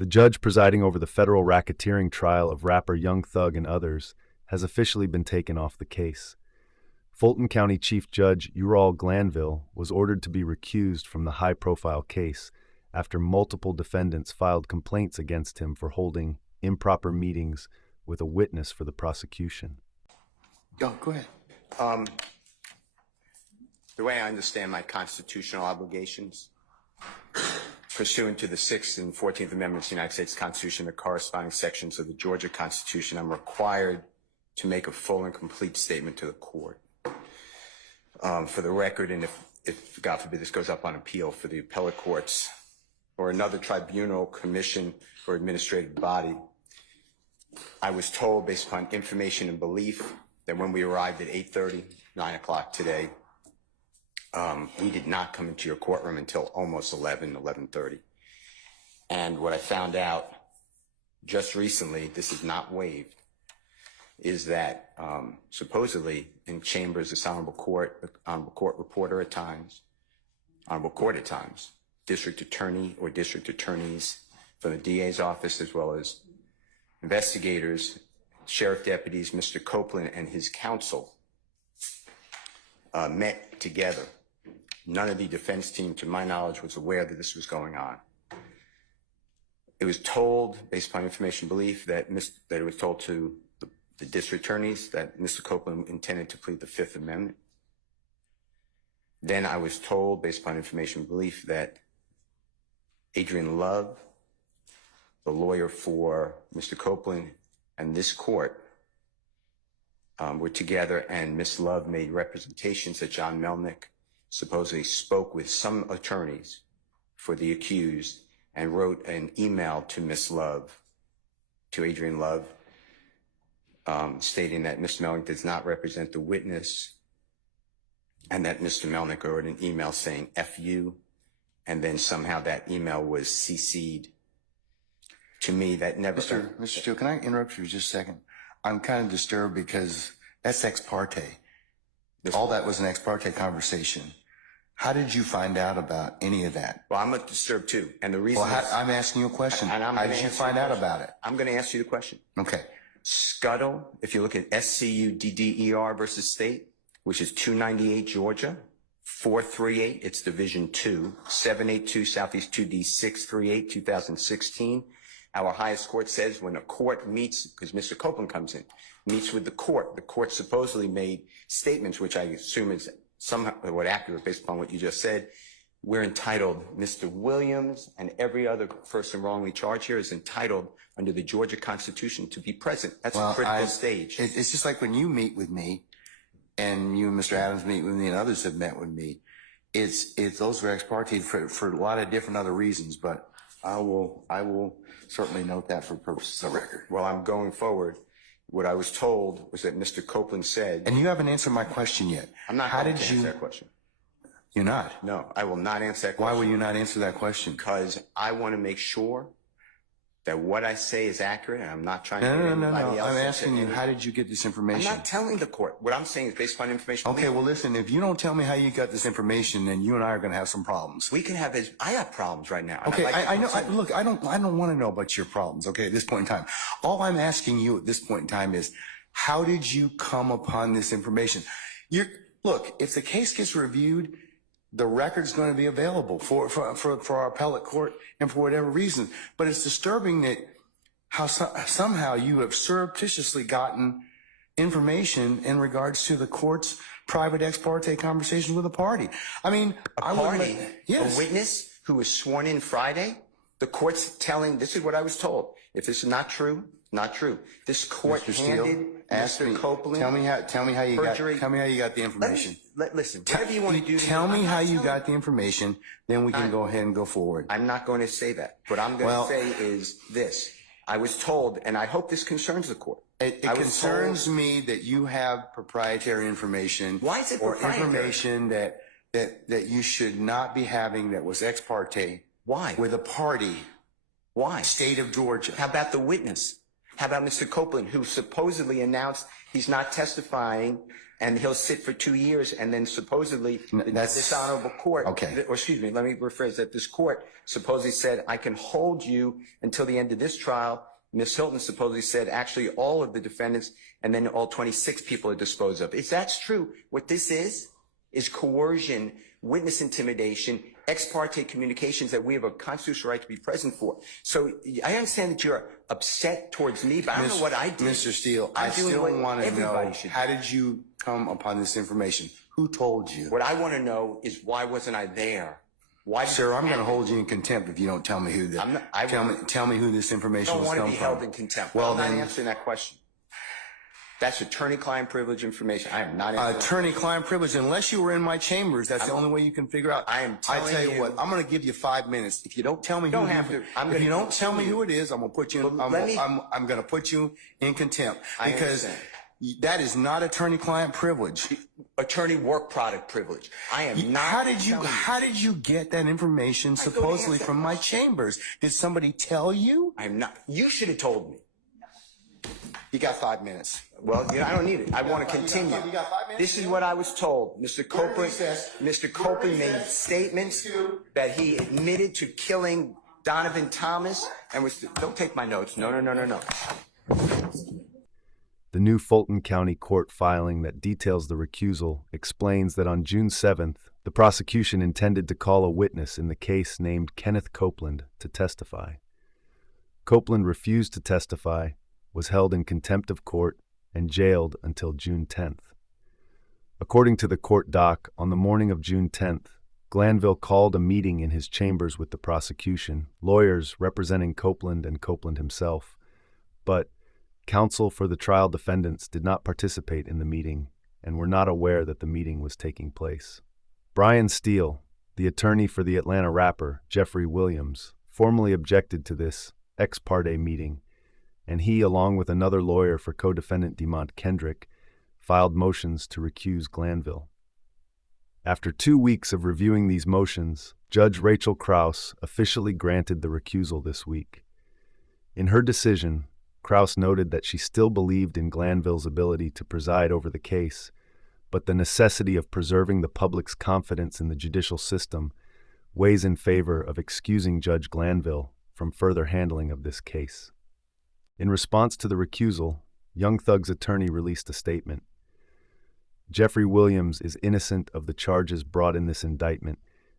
The judge presiding over the federal racketeering trial of rapper Young Thug and others has officially been taken off the case. Fulton County Chief Judge Ural Glanville was ordered to be recused from the high-profile case after multiple defendants filed complaints against him for holding improper meetings with a witness for the prosecution. Go ahead. The way I understand my constitutional obligations, pursuant to the 6th and 14th Amendments of the United States Constitution, the corresponding sections of the Georgia Constitution, I'm required to make a full and complete statement to the court. For the record, and if God forbid this goes up on appeal for the appellate courts or another tribunal, commission, or administrative body, I was told, based upon information and belief, that when we arrived at 8:30, 9 o'clock today, we did not come into your courtroom until almost 11:30. And what I found out just recently, this is not waived, is that supposedly in chambers, this honorable court reporter at times, honorable court at times, district attorney or district attorneys from the DA's office, as well as investigators, sheriff deputies, Mr. Copeland and his counsel met together. None of the defense team, to my knowledge, was aware that this was going on. It was told, based upon information belief, that it was told to the district attorneys that Mr. Copeland intended to plead the Fifth Amendment. Then I was told, based upon information belief, that Adrian Love, the lawyer for Mr. Copeland and this court, were together, and Ms. Love made representations that John Melnick supposedly spoke with some attorneys for the accused and wrote an email to Ms. Love, to Adrian Love, stating that Mr. Melnick does not represent the witness, and that Mr. Melnick wrote an email saying F you, and then somehow that email was CC'd to me. That never... Mr. Steele, can I interrupt you just a second? I'm kind of disturbed because that's ex parte. All that was an ex parte conversation. How did you find out about any of that? Well, I'm disturbed too. And the reason I'm asking you a question. How did you find out about it? I'm going to ask you the question. Okay. Scuttle, if you look at SCUDDER versus State, which is 298 Georgia, 438, it's Division 2, 782 Southeast 2D 638, 2016. Our highest court says when a court meets, because Mr. Copeland comes in, meets with the court supposedly made statements, which I assume is somewhat accurate based upon what you just said. We're entitled, Mr. Williams and every other person wrongly charged here is entitled under the Georgia Constitution to be present. That's a critical stage. It's just like when you meet with me, and you and Mr. Adams meet with me, and others have met with me. It's those were ex parte for a lot of different other reasons, but I will certainly note that for purposes of record. Well, I'm going forward. What I was told was that Mr. Copeland said... And you haven't answered my question yet. I'm not going to answer that question. You're not? No, I will not answer that question. Why will you not answer that question? Because I want to make sure that what I say is accurate, and I'm not trying to get anybody else... I'm asking you, how did you get this information? I'm not telling the court. What I'm saying is based upon information... Okay, well, listen, if you don't tell me how you got this information, then you and I are going to have some problems. We can have... I have problems right now. Okay, I know. Look, I don't want to know about your problems, okay, at this point in time. All I'm asking you at this point in time is, how did you come upon this information? Look, if the case gets reviewed, the record's going to be available for our appellate court and for whatever reason. But it's disturbing that how somehow you have surreptitiously gotten information in regards to the court's private ex parte conversation with a party. I mean, a party? Yes. A witness who was sworn in Friday? The court's telling, this is what I was told. If this is not true, not true. This court handed Mr. Copeland... Tell me how you got the information. Listen, whatever you want to do... Tell me how you got the information, then we can go ahead and go forward. I'm not going to say that. What I'm going to say is this. I was told, and I hope this concerns the court. It concerns me that you have proprietary information. Why is it proprietary? Or information that you should not be having that was ex parte. Why? With a party. Why? State of Georgia. How about the witness? How about Mr. Copeland, who supposedly announced he's not testifying and he'll sit for 2 years, and then supposedly this honorable court, or excuse me, let me rephrase that, this court supposedly said, I can hold you until the end of this trial. Ms. Hilton supposedly said, actually, all of the defendants and then all 26 people are disposed of. If that's true, what this is coercion, witness intimidation, ex parte communications that we have a constitutional right to be present for. So I understand that you're upset towards me, but I don't know what I did. Mr. Steele, I still want to know, how did you come upon this information? Who told you? What I want to know is, why wasn't I there? Why? Sir, I'm going to hold you in contempt if you don't tell me who tell me who this information was from. I don't come want to be from. held in contempt. Well, I'm not answering that question. That's attorney-client privilege information. I am not answering attorney-client privilege. Unless you were in my chambers, that's the only way you can figure out. I am telling I tell you what, I'm going to give you 5 minutes. If you don't tell me who if you don't tell me who it is, I'm going to put you in, I'm going to put you in contempt, because that is not attorney-client privilege. Attorney work product privilege. I am not. How did you get that information supposedly from my chambers? Did somebody tell you? I'm not. You should have told me. You got 5 minutes. Well, I don't need it. I want to continue. You got 5 minutes? This is what I was told. Mr. Copeland made statements that he admitted to killing Donovan Thomas and was. Don't take my notes. No. The new Fulton County Court filing that details the recusal explains that on June 7th, the prosecution intended to call a witness in the case named Kenneth Copeland to testify. Copeland refused to testify, was held in contempt of court, and jailed until June 10th. According to the court doc, on the morning of June 10th, Glanville called a meeting in his chambers with the prosecution, lawyers representing Copeland and Copeland himself, but counsel for the trial defendants did not participate in the meeting and were not aware that the meeting was taking place. Brian Steele, the attorney for the Atlanta rapper Jeffrey Williams, formally objected to this ex parte meeting, and he, along with another lawyer for co-defendant DeMont Kendrick, filed motions to recuse Glanville. After 2 weeks of reviewing these motions, Judge Rachel Krause officially granted the recusal this week. In her decision, Krause noted that she still believed in Glanville's ability to preside over the case, but the necessity of preserving the public's confidence in the judicial system weighs in favor of excusing Judge Glanville from further handling of this case. In response to the recusal, Young Thug's attorney released a statement. Jeffrey Williams is innocent of the charges brought in this indictment,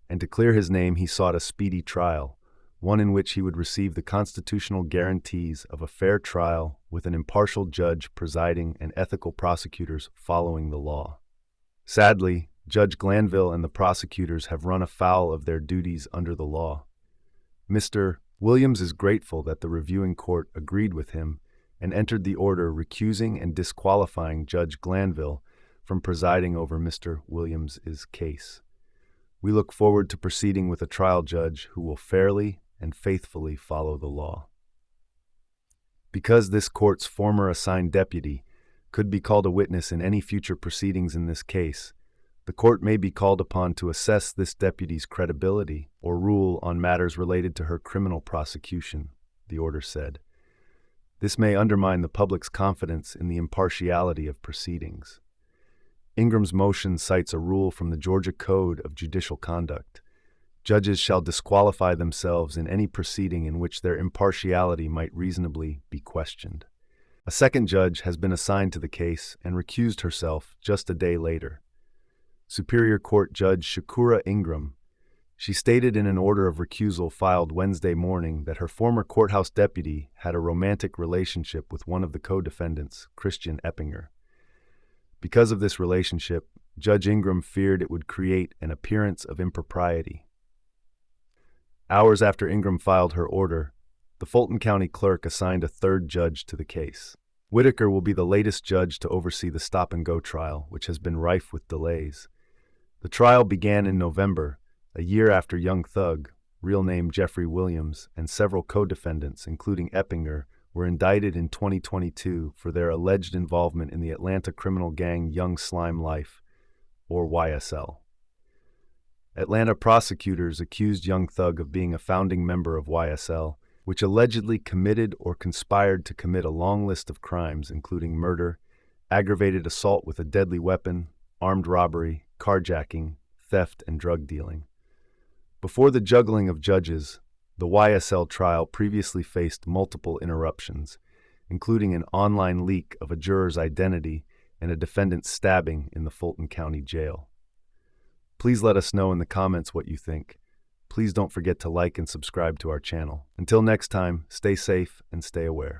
and to clear his name he sought a speedy trial, one in which he would receive the constitutional guarantees of a fair trial with an impartial judge presiding and ethical prosecutors following the law. Sadly, Judge Glanville and the prosecutors have run afoul of their duties under the law. Mr. Williams is grateful that the reviewing court agreed with him and entered the order recusing and disqualifying Judge Glanville from presiding over Mr. Williams's case. We look forward to proceeding with a trial judge who will fairly and faithfully follow the law. Because this court's former assigned deputy could be called a witness in any future proceedings in this case, the court may be called upon to assess this deputy's credibility or rule on matters related to her criminal prosecution, the order said. This may undermine the public's confidence in the impartiality of proceedings. Ingram's motion cites a rule from the Georgia Code of Judicial Conduct. Judges shall disqualify themselves in any proceeding in which their impartiality might reasonably be questioned. A second judge has been assigned to the case and recused herself just a day later. Superior Court Judge Shakura Ingram. She stated in an order of recusal filed Wednesday morning that her former courthouse deputy had a romantic relationship with one of the co-defendants, Christian Eppinger. Because of this relationship, Judge Ingram feared it would create an appearance of impropriety. Hours after Ingram filed her order, the Fulton County clerk assigned a third judge to the case. Whitaker will be the latest judge to oversee the stop-and-go trial, which has been rife with delays. The trial began in November, a year after Young Thug, real name Jeffrey Williams, and several co-defendants, including Eppinger, were indicted in 2022 for their alleged involvement in the Atlanta criminal gang Young Slime Life, or YSL. Atlanta prosecutors accused Young Thug of being a founding member of YSL, which allegedly committed or conspired to commit a long list of crimes including murder, aggravated assault with a deadly weapon, armed robbery, carjacking, theft, and drug dealing. Before the juggling of judges, the YSL trial previously faced multiple interruptions, including an online leak of a juror's identity and a defendant's stabbing in the Fulton County Jail. Please let us know in the comments what you think. Please don't forget to like and subscribe to our channel. Until next time, stay safe and stay aware.